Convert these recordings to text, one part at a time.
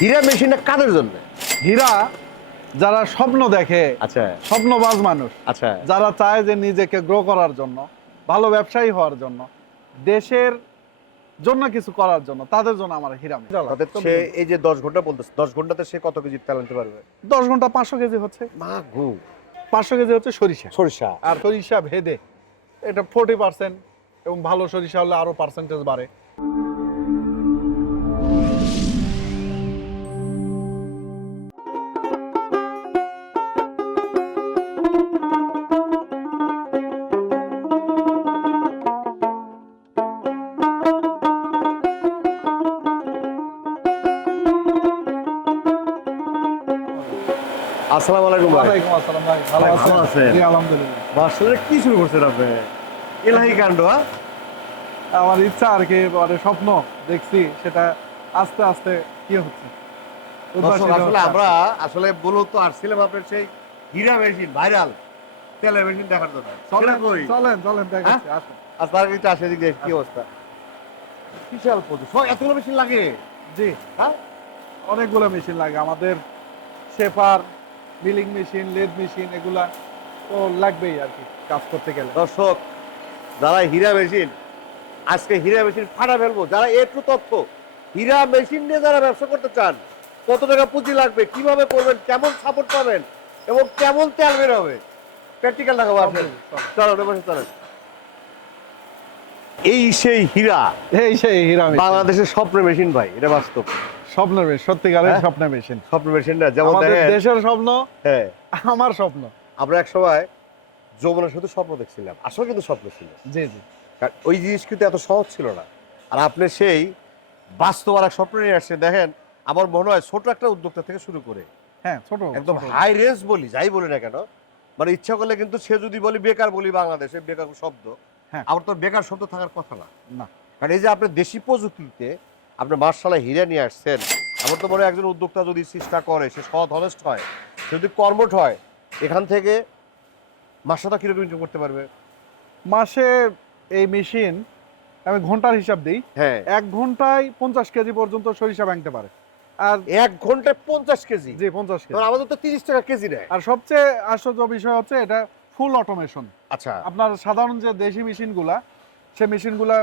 হীরা মেশিনটা কাদের জন্য? হীরা যারা স্বপ্ন দেখে, আচ্ছা স্বপ্নবাজ মানুষ, আচ্ছা, যারা চায় যে নিজেকে গ্রো করার জন্য, ভালো ব্যবসায়ী হওয়ার জন্য, দেশের জন্য কিছু করার জন্য, তাদের জন্য আমার হীরা মেশিন। তাদের সে এই যে 10 ঘন্টা বলতেছে, 10 ঘন্টাতে সে কত কেজি তেল আনতে পারবে? 10 ঘন্টা 500 কেজি হচ্ছে। মা গো, 500 কেজি হচ্ছে সরিষা। সরিষা। আর সরিষা ভেদে এটা 40%, এবং ভালো সরিষা হলে আরো পার্সেন্টেজ বাড়ে। আসসালামু আলাইকুম ভাই। ওয়ালাইকুম আসসালাম ভাই, ভালো ভাই, আছেন? ভালো আছেন? জি আলহামদুলিল্লাহ। মার্শাল্লাহ, কি শুরু করছেন আপনি? এলাহি কাণ্ড। আমার ইচ্ছা আর কি, মানে স্বপ্ন দেখছি, সেটা আস্তে আস্তে কি হচ্ছে দর্শক, উদ্ভাসিত আসলে হচ্ছে। আমরা আসলে মূলত আসছিলাম আপনার সেই হীরা মেশিন, ভাইরাল তেলের মেশিন দেখার জন্য। চলেন কই? চলেন চলেন দেখাচ্ছি, আসুন। আর তার একটু আসে দিক কি অবস্থা? বিশাল প্রচুর এতগুলো মেশিন লাগে? জি, হ্যাঁ, অনেকগুলো মেশিন লাগে আমাদের। Shaper, milling machine, lathe machine, এগুলা তো লাগবেই আর কি কাজ করতে গেলে। দর্শক, যারা হীরা মেশিন, আজকে হীরা মেশিন ফাটা ফেলবো। যারা একটু তথ্য, হীরা মেশিন নিয়ে যারা ব্যবসা করতে চান, কত টাকা পুঁজি লাগবে, কিভাবে করবেন, কেমন সাপোর্ট পাবেন এবং কেমন তেল বের হবে, প্র্যাকটিক্যাল দেখাবো। আসেন, চলো বসে চলেন। এই সেই হীরা, এই সেই হীরা মেশিন, বাংলাদেশের স্বপ্নের মেশিন ভাই, এটা বাস্তব স্বপ্নের মেশিন, সত্যিকারের হ্যাঁ? স্বপ্নের মেশিন। স্বপ্নের মেশিনটা যেমন আমাদের দেখেন। দেশের স্বপ্ন, হ্যাঁ, আমার স্বপ্ন। আমরা এক সময় যৌবনের শুধু স্বপ্ন দেখছিলাম, আসলে কিন্তু স্বপ্ন ছিল। জি জি, কারণ ওই জিনিস কিন্তু এত সহজ ছিল না। আর আপনি সেই বাস্তব আর এক স্বপ্ন নিয়ে আসছে। দেখেন, আমার মনে হয় ছোট একটা উদ্যোক্তা থেকে শুরু করে হ্যাঁ, ছোট একদম ছোট। হাই রেঞ্জ বলি, যাই বলি না কেন, মানে ইচ্ছা করলে কিন্তু সে যদি বলি বেকার বলি বাংলাদেশে বেকার শব্দ, হ্যাঁ, আমার তো বেকার শব্দ থাকার কথা না। না, কারণ এই যে আপনি দেশি প্রযুক্তিতে আপনি মার্শাল্লাহ হীরা নিয়ে আসছেন, আমার তো মনে হয় একজন উদ্যোক্তা যদি চেষ্টা করে, সে সৎ হনেস্ট হয়, সে যদি কর্মঠ হয়, এখান থেকে মাসটা কিরকম ইনকাম করতে পারবে? মাসে এই মেশিন, আমি ঘন্টার হিসাব দিই, হ্যাঁ, 1 ঘন্টায় 50 কেজি পর্যন্ত সরিষা ভাঙতে পারে। আর 1 ঘন্টায় 50 কেজি? জি, 50 কেজি। আমাদের তো 30 টাকা কেজি নেয়। আর সবচেয়ে আশ্চর্য বিষয় হচ্ছে এটা ফুল অটোমেশন। আচ্ছা আপনার সাধারণ যে দেশি মেশিনগুলা, সে মেশিনগুলা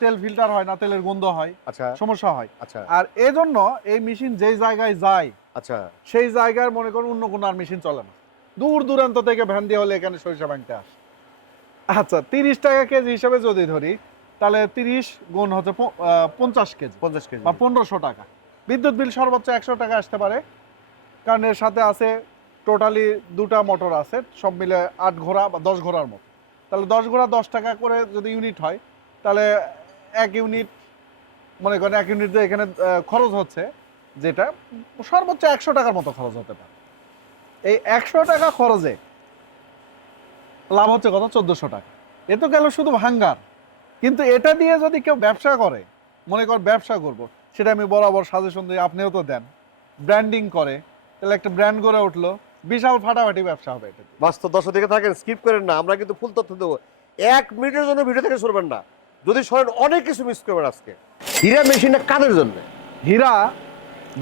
তেল ফিল্টার হয় না, তেলের গন্ধ হয়, আচ্ছা সমস্যা হয়। আচ্ছা আর এজন্য এই মেশিন যেই জায়গায় যায়, আচ্ছা সেই জায়গায় মনে করুন অন্য কোনো আর মেশিন চলে না। দূর দূরান্ত থেকে ভ্যান দিয়ে হলে এখানে সরিষা ভাঙতে আসে। আচ্ছা, 30 টাকা কেজি হিসাবে যদি ধরি, তাহলে 30 গুণ হচ্ছে 50 কেজি 50 কেজি বা 1500 টাকা। বিদ্যুৎ বিল সর্বোচ্চ 100 টাকা আসতে পারে, কারণ এর সাথে আছে টোটালি 2টা মোটর আছে, সব মিলে 8 ঘোড়া বা 10 ঘোড়ার মতো। তাহলে 10 ঘোড়া 10 টাকা করে যদি ইউনিট হয়, তাহলে 1 ইউনিট, মনে করেন 1 ইউনিট এখানে খরচ হচ্ছে, যেটা সর্বোচ্চ 100 টাকার মতো খরচ হতে পারে। এই 100 টাকা খরচে লাভ হচ্ছে কত? 1400 টাকা। এ তো গেল শুধু ভাঙ্গার। কিন্তু এটা দিয়ে যদি কেউ ব্যবসা করে, মনে কর ব্যবসা করব, সেটা আমি বরাবর সাজেশন দিই, আপনিও তো দেন, ব্র্যান্ডিং করে, তাহলে একটা ব্র্যান্ড গড়ে উঠলো, বিশাল ফাটাফাটি ব্যবসা হবে এটা। বাস্তব দর্শক দিকে থাকেন, স্কিপ করেন না, আমরা কিন্তু ফুল তথ্য দেবো। 1 মিনিটের জন্য ভিডিও থেকে সরবেন না, যদি সরেন অনেক কিছু মিস করবেন আজকে। হীরা মেশিনটা কাদের জন্য? হীরা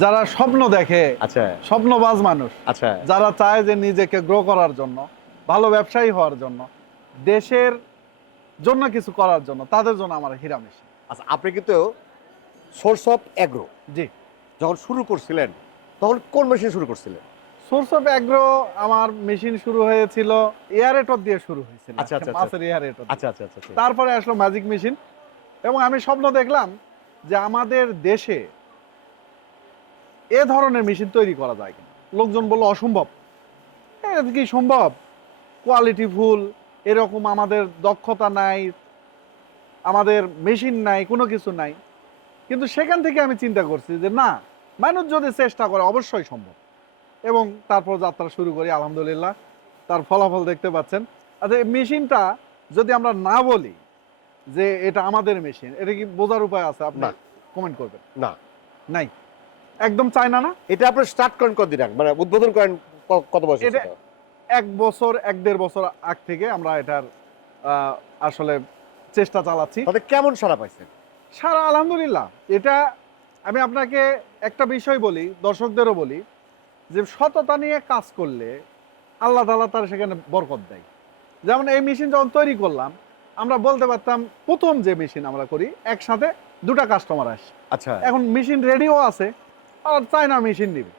যারা স্বপ্ন দেখে, আচ্ছা স্বপ্নবাজ মানুষ, আচ্ছা, যারা চায় যে নিজেকে গ্রো করার জন্য, ভালো ব্যবসায়ী হওয়ার জন্য, দেশের জন্য কিছু করার জন্য, তাদের জন্য আমার হীরা মেশিন। আচ্ছা, আপনি কিন্তু সোর্স অফ অ্যাগ্রো জি, যখন শুরু করছিলেন, তখন কোন মেশিন শুরু করছিলেন? সোর্স অফ অ্যাগ্রো আমার মেশিন শুরু হয়েছিল এয়ারেটর দিয়ে শুরু হয়েছিল। আচ্ছা আচ্ছা মাছের এয়ারেটর। আচ্ছা আচ্ছা আচ্ছা আচ্ছা। তারপরে আসলো ম্যাজিক মেশিন, এবং আমি স্বপ্ন দেখলাম যে আমাদের দেশে এ ধরনের মেশিন তৈরি করা যায় কিনা। লোকজন বলল অসম্ভব। এটা কি সম্ভব? কোয়ালিটি ফুল, এরকম আমাদের দক্ষতা নাই, আমাদের মেশিন নাই, কোনো কিছু নাই। কিন্তু সেখান থেকে আমি চিন্তা করছি যে না, মানুষ যদি চেষ্টা করে অবশ্যই সম্ভব। এবং তারপর যাত্রা শুরু করি, আলহামদুলিল্লাহ তার ফলাফল দেখতে পাচ্ছেন। আচ্ছা, এই মেশিনটা যদি আমরা না বলি যে এটা আমাদের মেশিন, এটা কি বোঝার উপায় আছে? আপনি না। কমেন্ট করবেন। না, নাই, একদম চায়না না। এটা আপনি স্টার্ট করেন কতদিন আগে, মানে উদ্বোধন করেন কত বছর? এটা 1 বছর 1.5 বছর আগ থেকে আমরা এটার আসলে চেষ্টা চালাচ্ছি। তাতে কেমন সারা পাইছেন? সারা আলহামদুলিল্লাহ। এটা আমি আপনাকে একটা বিষয় বলি, দর্শকদেরও বলি, যে সততা নিয়ে কাজ করলে আল্লাহ তাআলা তার সেখানে বরকত দেয়। যেমন এই মেশিন যখন তৈরি করলাম, আমরা বলতে পারতাম প্রথম যে মেশিন আমরা করি একসাথে দুটা কাস্টমার আসে। আচ্ছা এখন মেশিন রেডিও আছে, আর চায়না মেশিন নিবে।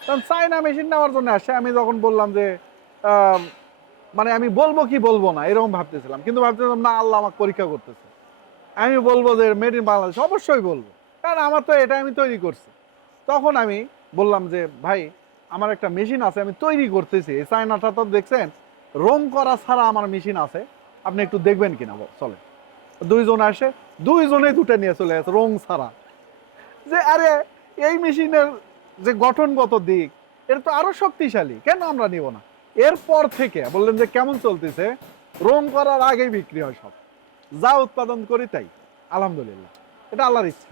কারণ চায়না মেশিন নেওয়ার জন্য আসে। আমি যখন বললাম যে মানে আমি বলবো কি বলবো না এরকম ভাবতেছিলাম, কিন্তু ভাবতেছিলাম না, আল্লাহ আমাকে পরীক্ষা করতেছে। আমি বলবো যে মেড ইন বাংলাদেশ, অবশ্যই বলবো, কারণ আমার তো এটা আমি তৈরি করছি। তখন আমি বললাম যে ভাই, আমার একটা মেশিন আছে, আমি তৈরি করতেছি। এই চায়নাটা তো দেখছেন রং করা ছাড়া আমার মেশিন আছে, আপনি একটু দেখবেন কিনা চলে। দুইজন আসে, দুইজনেই দুটো নিয়ে চলে গেছে রং ছাড়া। যে আরে এই মেশিনের যে গঠনগত দিক, এটা তো আরো শক্তিশালী, কেন আমরা নিব না? এরপর থেকে বললেন যে কেমন চলতেছে, রং করার আগেই বিক্রি হয় সব, যা উৎপাদন করি তাই। আলহামদুলিল্লাহ, এটা আল্লাহর ইচ্ছা।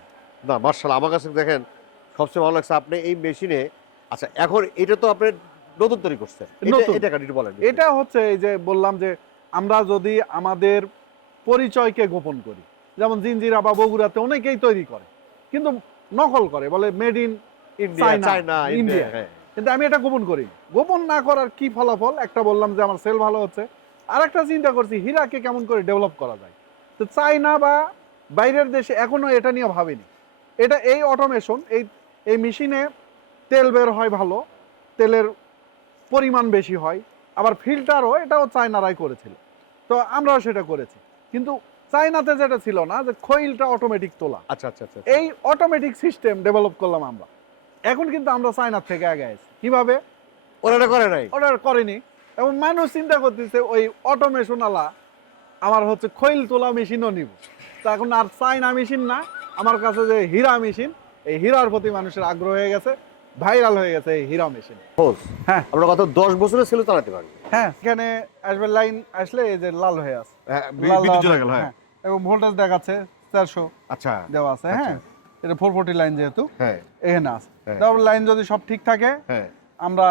না মার্শাল্লাহ, আমার কাছে দেখেন সবচেয়ে ভালো লাগছে আপনি এই মেশিনে। আচ্ছা এখন এটা তো আপনি নতুন তৈরি করছেন, নতুন। এটা একটু বলেন। এটা হচ্ছে এই যে বললাম যে আমরা যদি আমাদের পরিচয়কে গোপন করি, যেমন জিঞ্জিরা বা বগুড়াতে অনেকেই তৈরি করে, কিন্তু নকল করে, বলে made in India, China, China, India. India, হ্যাঁ। কিন্তু আমি এটা গোপন করি। গোপন না করার কি ফলাফল, একটা বললাম যে আমার সেল ভালো হচ্ছে, আর একটা চিন্তা করছি হীরাকে কেমন করে ডেভেলপ করা যায়। তো চায়না বা বাইরের দেশে এখনো এটা নিয়ে ভাবিনি। এটা এই অটোমেশন, এই মেশিনে তেল বের হয় ভালো, তেলের পরিমাণ বেশি হয়, আবার ফিল্টারও এটাও চায়নারাই করেছিল। তো আমরাও সেটা করেছি, কিন্তু চায়নাতে যেটা ছিল না, যে খৈলটা অটোমেটিক তোলা, আচ্ছা আচ্ছা আচ্ছা। এই অটোমেটিক সিস্টেম ডেভেলপ করলাম আমরা। এখন কিন্তু আমরা চায়নার থেকে আগে আছি। কিভাবে? ওরা এটা করে নাই। ওরা করেনি, এবং মানুষ চিন্তা করতেছে ওই অটোমেশন আলা আমার হচ্ছে খৈল তোলা মেশিনও নিব। তা এখন আর চায়না মেশিন না, আমার কাছে যে হীরা মেশিন, এই হীরার প্রতি মানুষের আগ্রহ হয়ে গেছে, ভাইরাল হয়ে গেছে এই হীরা মেশিন। হ্যাঁ, আমরা গত 10 বছরে ছিল চালাতে পারি। হ্যাঁ, এখানে আসবে লাইন আসলে এই যে লাল হয়ে আছে, হ্যাঁ, লাল বিদ্যুৎ লাল, চলে গেল, হ্যাঁ। হ্যাঁ, এবং ভোল্টেজ দেখাচ্ছে 400 আচ্ছা দেওয়া আছে। হ্যাঁ, এটা 440 লাইন যেহেতু হ্যাঁ এখানে আছে। হ্যাঁ। তারপর লাইন যদি সব ঠিক থাকে, হ্যাঁ আমরা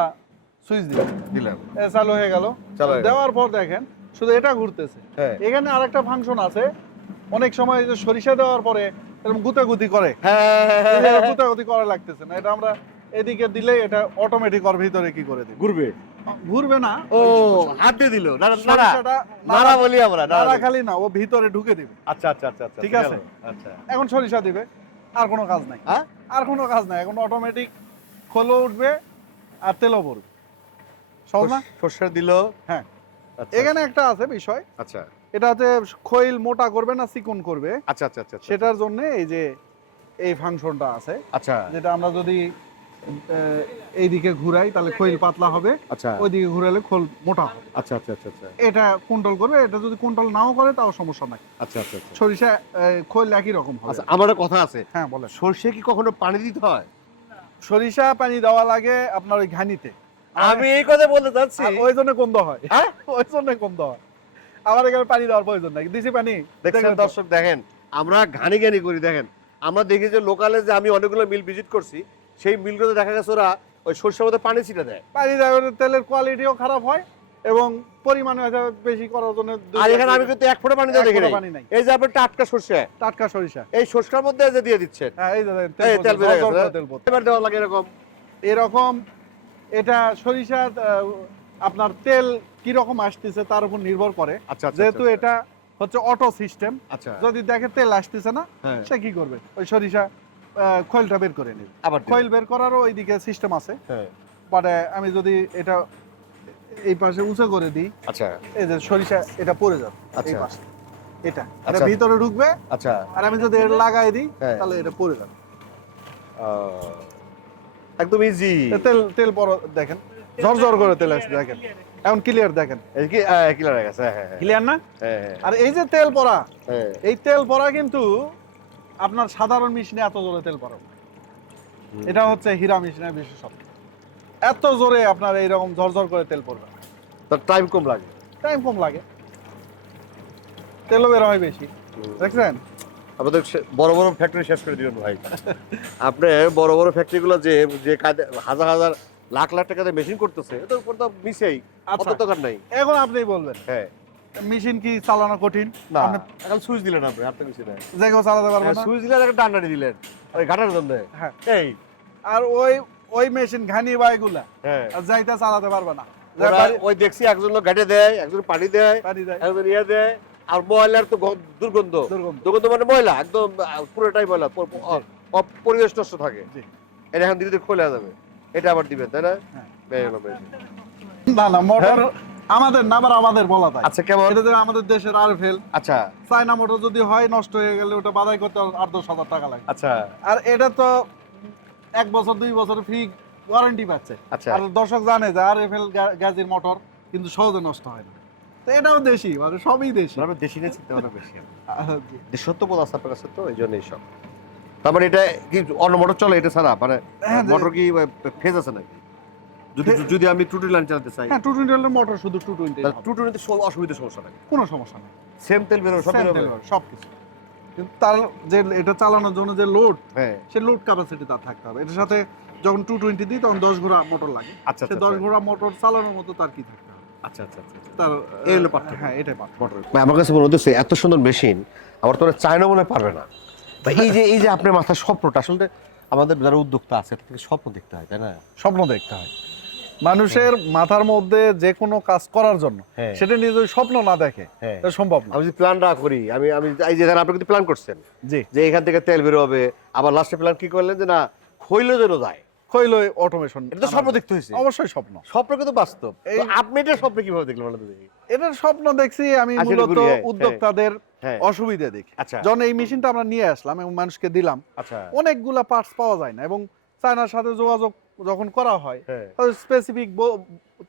সুইচ দিলাম, দিলাম। চালু হয়ে গেল। চালু হয়ে গেল। দেওয়ার পর দেখেন শুধু এটা ঘুরতেছে। হ্যাঁ এখানে আরেকটা ফাংশন আছে, অনেক সময় এই যে সরিষা দেওয়ার পরে এরকম গুতাগুতি করে, এই যে গুতাগুতি করা লাগতেছে না, এটা আমরা এদিকে দিলে এটা অটোমেটিক ওর ভিতরে কি করে দিবে, ঘুরবে। ঘুরবে না। ও হাত দিয়ে দিল, না না সরিষাটা নাড়া বলি আমরা, নাড়া খালি না, ও ভিতরে ঢুকে দিবে। আচ্ছা আচ্ছা আচ্ছা আচ্ছা, ঠিক আছে। গেল। আচ্ছা এখন সরিষা দিবে, আর কোনো কাজ নাই, হ্যাঁ আর কোনো কাজ নাই। এখন অটোমেটিক খোলও উঠবে আর তেলও পড়বে। সহজ না? সর্ষে দিল। হ্যাঁ। আচ্ছা এখানে একটা আছে বিষয়, আচ্ছা এটা হচ্ছে খৈল মোটা করবে না চিকন করবে, আচ্ছা আচ্ছা আচ্ছা সেটার জন্য এই যে এই ফাংশনটা আছে, আচ্ছা যেটা আমরা যদি এইদিকে ঘুরাই তাহলে খৈল পাতলা হবে, আচ্ছা ওইদিকে ঘুরালে খোল মোটা হবে। আচ্ছা আচ্ছা আচ্ছা আচ্ছা এটা কন্ট্রোল করবে। এটা যদি কন্ট্রোল নাও করে তাও সমস্যা নাই। আচ্ছা আচ্ছা আচ্ছা। সরিষা খৈল একই রকম হবে। আচ্ছা আমার একটা কথা আছে, হ্যাঁ বলেন। সর্ষে কি কখনো পানি দিতে হয়? সরিষা পানি দেওয়া লাগে আপনার ওই ঘানিতে। আমি এই কথা বলতে চাচ্ছি। ওই জন্য গন্ধ হয়, হ্যাঁ ওই জন্য গন্ধ হয়। আমার এখানে পানি দেওয়ার প্রয়োজন নাই, দিছি পানি। দেখেন দর্শক, দেখেন আমরা ঘানি ঘানি করি। দেখেন আমরা দেখি যে লোকালে যে আমি অনেকগুলো মিল ভিজিট করছি, সেই মিলগুলোতে দেখা গেছে ওরা ওই সর্ষের মধ্যে পানি ছিটা দেয়। পানি দেওয়ার তেলের কোয়ালিটিও খারাপ হয়, এবং পরিমাণে হয়তো বেশি করার জন্য। আর এখানে আমি কিন্তু এক ফোঁটা পানি দিয়ে দেখি পানি নাই। এই যে আপনি টাটকা সর্ষে, টাটকা সরিষা, এই সর্ষের মধ্যে যে দিয়ে দিচ্ছেন, হ্যাঁ এই যে দেখেন, এই তেল বের হয়ে ঝরঝর করে গেছে। তেল পড়ছে। এবার দেওয়া লাগে এরকম। এরকম এটা সরিষা আপনার তেল কি রকম আসতেছে তার উপর নির্ভর করে। আচ্ছা আচ্ছা, যেহেতু আচ্ছা, এটা হচ্ছে অটো সিস্টেম, আচ্ছা যদি দেখে তেল আসতেছে না, হ্যাঁ। সে কি করবে, ওই সরিষা খৈলটা বের করে নেবে। আবার খৈল বের করারও ওইদিকে সিস্টেম আছে। হ্যাঁ মানে আমি যদি এটা এই পাশে উঁচু করে দিই, আচ্ছা এই যে সরিষা এটা পড়ে যাবে এই আচ্ছা। পাশে, এটা আচ্ছা। ভিতরে ঢুকবে। আচ্ছা আর আমি যদি এটা লাগাই দিই, হ্যাঁ। তাহলে এটা পড়ে যাবে। একদম ইজি। তেল তেল পর দেখেন, ঝরঝর করে তেল আসছে, দেখেন এখন ক্লিয়ার, দেখেন এই কি ক্লিয়ার হয়ে গেছে। হ্যাঁ হ্যাঁ ক্লিয়ার না? হ্যাঁ হ্যাঁ আর এই যে তেল পড়া, হ্যাঁ। এই তেল পড়া কিন্তু আপনার সাধারণ মেশিনে এত জোরে তেল পড়া, এটা হচ্ছে হীরা মেশিনের বিশেষত্ব। এত জোরে আপনার এইরকম ঝরঝর করে তেল পড়বে, তার টাইম কম লাগে, টাইম কম লাগে, তেলও বের হয় বেশি। দেখছেন? আমাদের বড় বড় ফ্যাক্টরি শেষ করে দিবেন ভাই। আপনি বড় বড় ফ্যাক্টরিগুলো যে যে হাজার হাজার লাখ লাখ টাকা দিয়ে মেশিন করতেছে, এটার উপর তো মিশেই আচ্ছা। অত দরকার নাই। এখন আপনি বলবেন হ্যাঁ মেশিন কি চালানো কঠিন? না আপনি এখন সুইচ দিলেন আপনি, আর তো কিছু নাই। যে কেউ চালাতে পারবে না? সুইচ দিলেন, একটা ডান্ডানি দিলেন ওই ঘাটার জন্য। হ্যাঁ। এই আর ওই মেশিন ঘানি বা এগুলা হ্যাঁ, আর যাইতে চালাতে পারবে না। ওরা ওই দেখছি একজন লোক ঘাটে দেয়, একজন পানি দেয়, পানি দেয়। একজন ইয়ে দেয়। আর ময়লার তো দুর্গন্ধ, দুর্গন্ধ। দুর্গন্ধ মানে ময়লা একদম পুরোটাই ময়লা, পরিবেশ নষ্ট থাকে। জি। এটা এখন ধীরে ধীরে খোলা যাবে, এটা আবার দিবেন তাই না? হ্যাঁ। এই হলো মেশিন। না না, মোটর আমাদের না, আবার আমাদের বলা যায়। আচ্ছা কেমন? এটা যে আমাদের দেশের আরএফএল আচ্ছা চায়না মোটর যদি হয় নষ্ট হয়ে গেলে ওটা বাধাই করতে 8-10 হাজার টাকা লাগে। আচ্ছা আর এটা তো 1 বছর 2 বছর ফ্রি ওয়ারেন্টি পাচ্ছে। আচ্ছা। আর দর্শক জানে যে আরএফএল গ্যাসের মোটর কিন্তু সহজে নষ্ট হয় না। তো এটাও দেশি, মানে সবই দেশি। আমরা দেশি নিয়ে চিন্তা ভাবনা বেশি, জি। দেশত্ব বোধ আছে আপনার কাছে, তো এই জন্যই সব। তার মানে এটা কি অন্য মোটর চলে এটা ছাড়া? মানে হ্যাঁ, মোটর কি ফেজ আছে নাকি? যদি আমি টুটি লাইন চালাতে চাই, হ্যাঁ 220 মোটর শুধু 220 হবে। টুটিতে অসুবিধা সমস্যা নাকি? কোনো সমস্যা নেই। সেম তেল বেরোবে, সব Same বেরোবে? তেল হবে, সবকিছু। কিন্তু তার যে এটা চালানোর জন্য যে লোড, হ্যাঁ সে লোড ক্যাপাসিটি তার থাকতে হবে। এটার সাথে যখন 220 দিই তখন 10 ঘোড়া মোটর লাগে। আচ্ছা সে আচ্ছা 10 ঘোড়া মোটর চালানোর মতো তার কি থাকতে হবে? আচ্ছা আচ্ছা আচ্ছা আচ্ছা। তার এই হলো পার্থক্য। হ্যাঁ, এটাই পার্থক্য। মোটর আমার কাছে মনে হচ্ছে এত সুন্দর মেশিন আমার তো চায়না মনে হয় পারবে না। বা এই যে আপনার মাথার স্বপ্নটা, আসলে আমাদের যারা উদ্যোক্তা আছে তাদেরকে স্বপ্ন দেখতে হয় তাই না? স্বপ্ন দেখতে হয়। মানুষের মাথার মধ্যে যে কোনো কাজ করার জন্য হ্যাঁ। সেটা নিজের স্বপ্ন না দেখে হ্যাঁ। এটা সম্ভব না। আমি যদি প্ল্যান না করি, আমি আমি এই যে আপনি কিন্তু প্ল্যান করছেন জি, যে এখান থেকে তেল বের হবে, আবার লাস্টে প্ল্যান কি করলেন যে না খৈল যেন যায়, কইলো অটোমেশন। এটা তো স্বপ্ন দেখতে হয়েছে। অবশ্যই স্বপ্ন। স্বপ্ন কিন্তু বাস্তব। তো আপনি এটা স্বপ্ন কিভাবে দেখলেন বলেন তো দেখি? এটার স্বপ্ন দেখছি আমি আচ্ছা, মূলত এটা ঘুরিয়ে, হ্যাঁ। উদ্যোক্তাদের হ্যাঁ। অসুবিধা দেখি। আচ্ছা যখন এই মেশিনটা আমরা নিয়ে আসলাম এবং মানুষকে দিলাম, আচ্ছা অনেকগুলা পার্টস পাওয়া যায় না এবং চায়নার সাথে যোগাযোগ যখন করা হয় হ্যাঁ স্পেসিফিক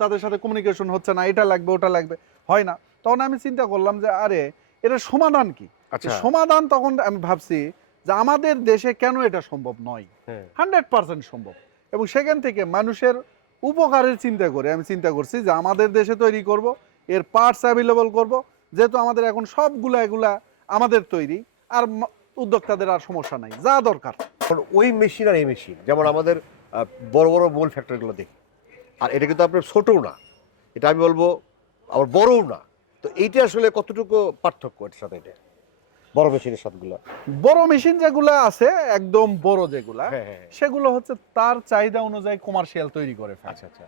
তাদের সাথে কমিউনিকেশন হচ্ছে না, এটা লাগবে ওটা লাগবে, হয় না। তখন আমি চিন্তা করলাম যে আরে এটার সমাধান কি? আচ্ছা সমাধান তখন আমি ভাবছি যে আমাদের দেশে কেন এটা সম্ভব নয়? হ্যাঁ 100% সম্ভব। এবং সেখান থেকে মানুষের উপকারের চিন্তা করে আমি চিন্তা করছি যে আমাদের দেশে তৈরি করব, এর পার্টস অ্যাভেলেবল করব, যেহেতু আমাদের এখন এগুলা আমাদের তৈরি, আর উদ্যোক্তাদের আর সমস্যা নাই, যা দরকার। এখন ওই মেশিন আর এই মেশিন, যেমন আমাদের বড় বড় মূল ফ্যাক্টরিগুলো দেখি, আর এটা কিন্তু আপনার ছোটও না, এটা আমি বলবো আবার বড়ও না। তো এইটা আসলে কতটুকু পার্থক্য এটার সাথে, এটা বড় মেশিনের সাথেগুলো? বড় মেশিন যেগুলো আছে একদম বড় যেগুলা, হ্যাঁ হ্যাঁ সেগুলো হচ্ছে তার চাহিদা অনুযায়ী কমার্শিয়াল তৈরি করে ফেলে। আচ্ছা আচ্ছা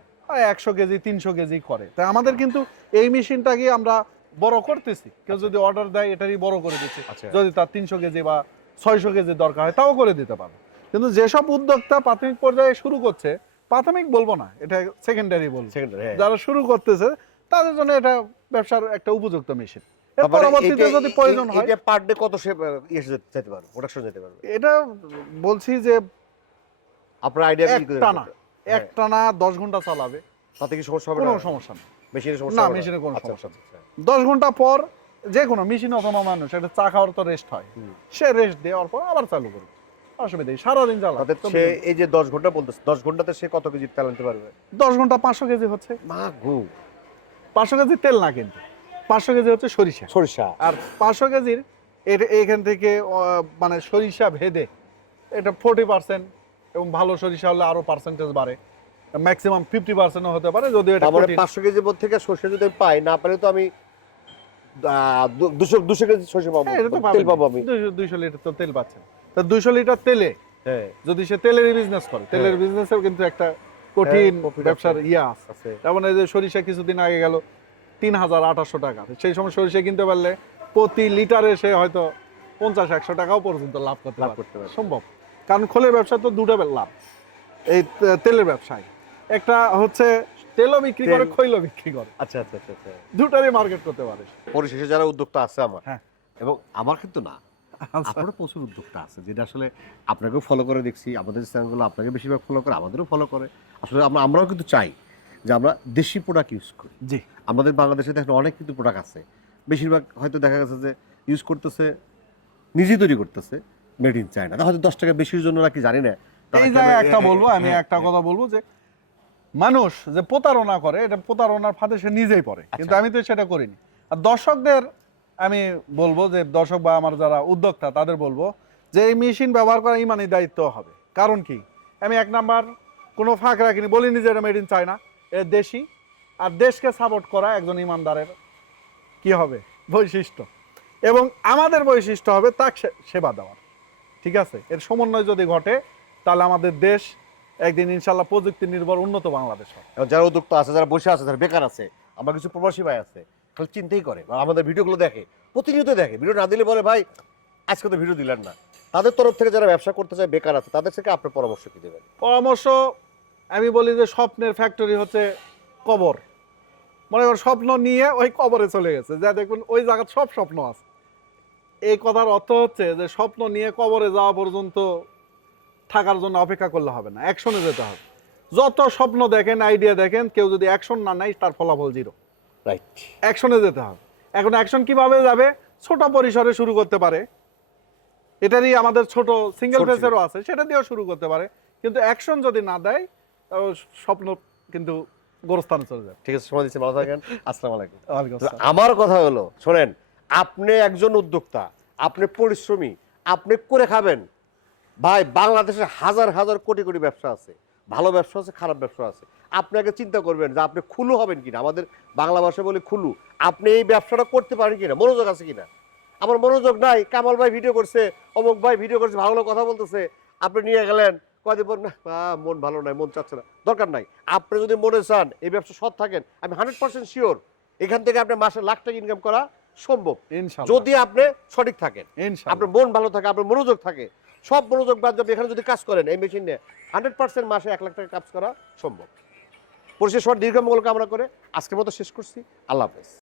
100 কেজি 300 কেজি করে। তাই আমাদের কিন্তু এই মেশিনটাকে আমরা বড় করতেছি, কেউ যদি অর্ডার দেয় এটারই বড় করে দিচ্ছি। আচ্ছা। যদি তার 300 কেজি বা 600 কেজি দরকার হয় তাও করে দিতে পারে। কিন্তু যেসব উদ্যোক্তা প্রাথমিক পর্যায়ে শুরু করছে, প্রাথমিক বলবো না, এটা সেকেন্ডারি বলবো, সেকেন্ডারি, হ্যাঁ। যারা শুরু করতেছে তাদের জন্য এটা ব্যবসার একটা উপযুক্ত মেশিন। এর তারপরে পরবর্তীতে এইটা- যদি প্রয়োজন হয়, এটা পার ডে কত সে যেতে পারবে, প্রোডাকশন যেতে পারবে? এটা বলছি যে আপনার আইডিয়া কি? একটানা 10 ঘন্টা চালাবে, তাতে কি সমস্যা হবে কোনো না? সমস্যা নেই। মেশিনের সমস্যা না, হবে মেশিনের কোনো আচ্ছা, সমস্যা আচ্ছা, আচ্ছা। 10 ঘন্টা পর যে কোনো মেশিন অথবা মানুষ একটা চা খাওয়ার তো রেস্ট হয়, হুম। সে রেস্ট দেওয়ার পর আবার চালু করবে, অসুবিধা নেই, সারাদিন তাতে চালাবে। সে এই যে 10 ঘন্টা বলতেছে, 10 ঘন্টাতে সে কত কেজি তেল আনতে পারবে? 10 ঘন্টা 500 কেজি হচ্ছে। মা গো, 500 কেজি তেল না, কিন্তু 500 কেজি হচ্ছে সরিষা। সরিষা। আর 500 কেজির এখান থেকে মানে সরিষা ভেদে এটা 40% এবং ভালো সরিষা হলে আরো পার্সেন্টেজ বাড়ে, ম্যাক্সিমাম 50% হতে পারে, যদিও এটা তারপরে কঠিন। 500 কেজির মধ্যে থেকে সরষে যদি আমি পাই, না পারে তো আমি 200 কেজি সরষে পাবো, হ্যাঁ, এটা তো তেল পাবো আমি। 200 লিটার তো তেল পাচ্ছেন। তা 200 লিটার তেলে হ্যাঁ যদি সে তেলের বিজনেস করে, তেলের বিজনেসেও কিন্তু একটা কঠিন হ্যাঁ, profit ব্যবসার আছে। ইয়ে আছে। আছে। যেমন এই যে সরিষা কিছুদিন আগে গেল 3,800 টাকা, সেই সময় সরিষা কিনতে পারলে প্রতি লিটারে সে হয়তো 50-100 টাকাও পর্যন্ত লাভ করতে লাভ পারে। করতে পারে। সম্ভব, কারণ খোলের ব্যবসা তো দুটো লাভ এই তেলের ব্যবসায়। একটা হচ্ছে তেলও বিক্রি করে, তেল। খৈলও বিক্রি করে, আচ্ছা আচ্ছা আচ্ছা আচ্ছা। দুটারই মার্কেট করতে পারে। পরিশেষে যারা উদ্যোক্তা আছে আমার, হ্যাঁ। এবং আমার কিন্তু না, আপনারও প্রচুর উদ্যোক্তা আছে, যেটা আসলে আপনাকেও ফলো করে দেখছি, আমাদের চ্যানেলগুলো আপনাকে বেশিরভাগ ফলো করে, আমাদেরও ফলো করে। আসলে আমরাও কিন্তু চাই যে আমরা দেশি প্রোডাক্ট ইউজ করি। জি, আমাদের বাংলাদেশে দেখেন অনেক কিন্তু প্রোডাক্ট আছে, বেশিরভাগ হয়তো দেখা গেছে যে ইউজ করতেছে, নিজেই তৈরি করতেছে, মেড ইন চায়না। হয়তো 10 টাকা বেশির জন্য নাকি জানি না। তারা এই কেন- জায়গায় একটা বলবো, আমি হ্যাঁ, একটা কথা বলবো যে মানুষ যে প্রতারণা করে, এটা প্রতারণার ফাঁদে সে নিজেই পড়ে, কিন্তু আমি তো সেটা করিনি। আর দর্শকদের আমি বলবো যে দর্শক বা আমার যারা উদ্যোক্তা তাদের বলবো যে এই মেশিন ব্যবহার করা ইমানি দায়িত্ব হবে। কারণ কি, আমি 1 নাম্বার কোনো ফাঁক রাখিনি, বলিনি যে এটা মেড ইন চায়না, এটা দেশি। আর দেশকে সাপোর্ট করা একজন ইমানদারের কি হবে বৈশিষ্ট্য, এবং আমাদের বৈশিষ্ট্য হবে তাকে সেবা দেওয়ার। ঠিক আছে, এর সমন্বয় যদি ঘটে তাহলে আমাদের দেশ একদিন ইনশাল্লাহ প্রযুক্তি নির্ভর উন্নত বাংলাদেশ হবে। এবং যারা উদ্যোক্তা আছে, যারা বসে আছে, যারা বেকার আছে, আমার কিছু প্রবাসী ভাই আছে, খালি চিন্তাই করে, বা আমাদের ভিডিওগুলো দেখে, প্রতিনিয়ত দেখে, ভিডিও না দিলে বলে ভাই আজকে তো ভিডিও দিলেন না। তাদের তরফ থেকে যারা ব্যবসা করতে চায়, বেকার আছে, তাদের থেকে আপনার পরামর্শ কি দেবেন? পরামর্শ আমি বলি যে স্বপ্নের ফ্যাক্টরি হচ্ছে কবর। মনে করেন স্বপ্ন নিয়ে ওই কবরে চলে গেছে, যা দেখুন ওই জায়গায় সব স্বপ্ন আছে। এই কথার অর্থ হচ্ছে যে স্বপ্ন নিয়ে কবরে যাওয়া পর্যন্ত থাকার জন্য অপেক্ষা করলে হবে না, অ্যাকশনে যেতে হবে। যত স্বপ্ন দেখেন, আইডিয়া দেখেন, কেউ যদি অ্যাকশন না নেয় তার ফলাফল জিরো। রাইট। অ্যাকশনে যেতে হবে। এখন অ্যাকশন কিভাবে যাবে? ছোট পরিসরে শুরু করতে পারে, এটারই আমাদের ছোট সিঙ্গেল ফেসেরও আছে, সেটা দিয়েও শুরু করতে পারে। কিন্তু অ্যাকশন যদি না দেয় তাও স্বপ্ন কিন্তু গোরস্থানে চলে যাবে। ঠিক আছে, সময় দিচ্ছি, ভালো থাকেন। আসসালামু আলাইকুম। ওয়ালাইকুম তো আসসালাম। আমার কথা হলো, শোনেন, আপনি একজন উদ্যোক্তা, আপনি পরিশ্রমী, আপনি করে খাবেন ভাই। বাংলাদেশে হাজার হাজার কোটি কোটি ব্যবসা আছে, ভালো ব্যবসা আছে, খারাপ ব্যবসা আছে। আপনি আগে চিন্তা করবেন যে আপনি খুলু হবেন কিনা, আমাদের বাংলা ভাষায় বলে খুলু। আপনি এই ব্যবসাটা করতে পারেন কিনা, মনোযোগ আছে কিনা। আমার মনোযোগ নাই, কামাল ভাই ভিডিও করছে, অমুক ভাই ভিডিও করছে, ভালো ভালো কথা বলতেছে, আপনি নিয়ে গেলেন, কয়দিন পর না মন ভালো নাই, মন চাচ্ছে না, দরকার নাই। আপনি যদি মনে চান এই ব্যবসা সৎ থাকেন, আমি 100% শিওর এখান থেকে আপনি মাসে লাখ টাকা ইনকাম করা সম্ভব, ইনশাআল্লাহ, যদি আপনি সঠিক থাকেন, ইনশাআল্লাহ। আপনার মন ভালো থাকে, আপনার মনোযোগ থাকে। সব মনোযোগ বাদ দিয়ে এখানে যদি কাজ করেন এই মেশিন নিয়ে, 100% মাসে 1 লাখ টাকা কাজ করা সম্ভব। পরিশেষ দীর্ঘ মঙ্গল কামনা করে আজকের মতো শেষ করছি। আল্লাহ হাফেজ।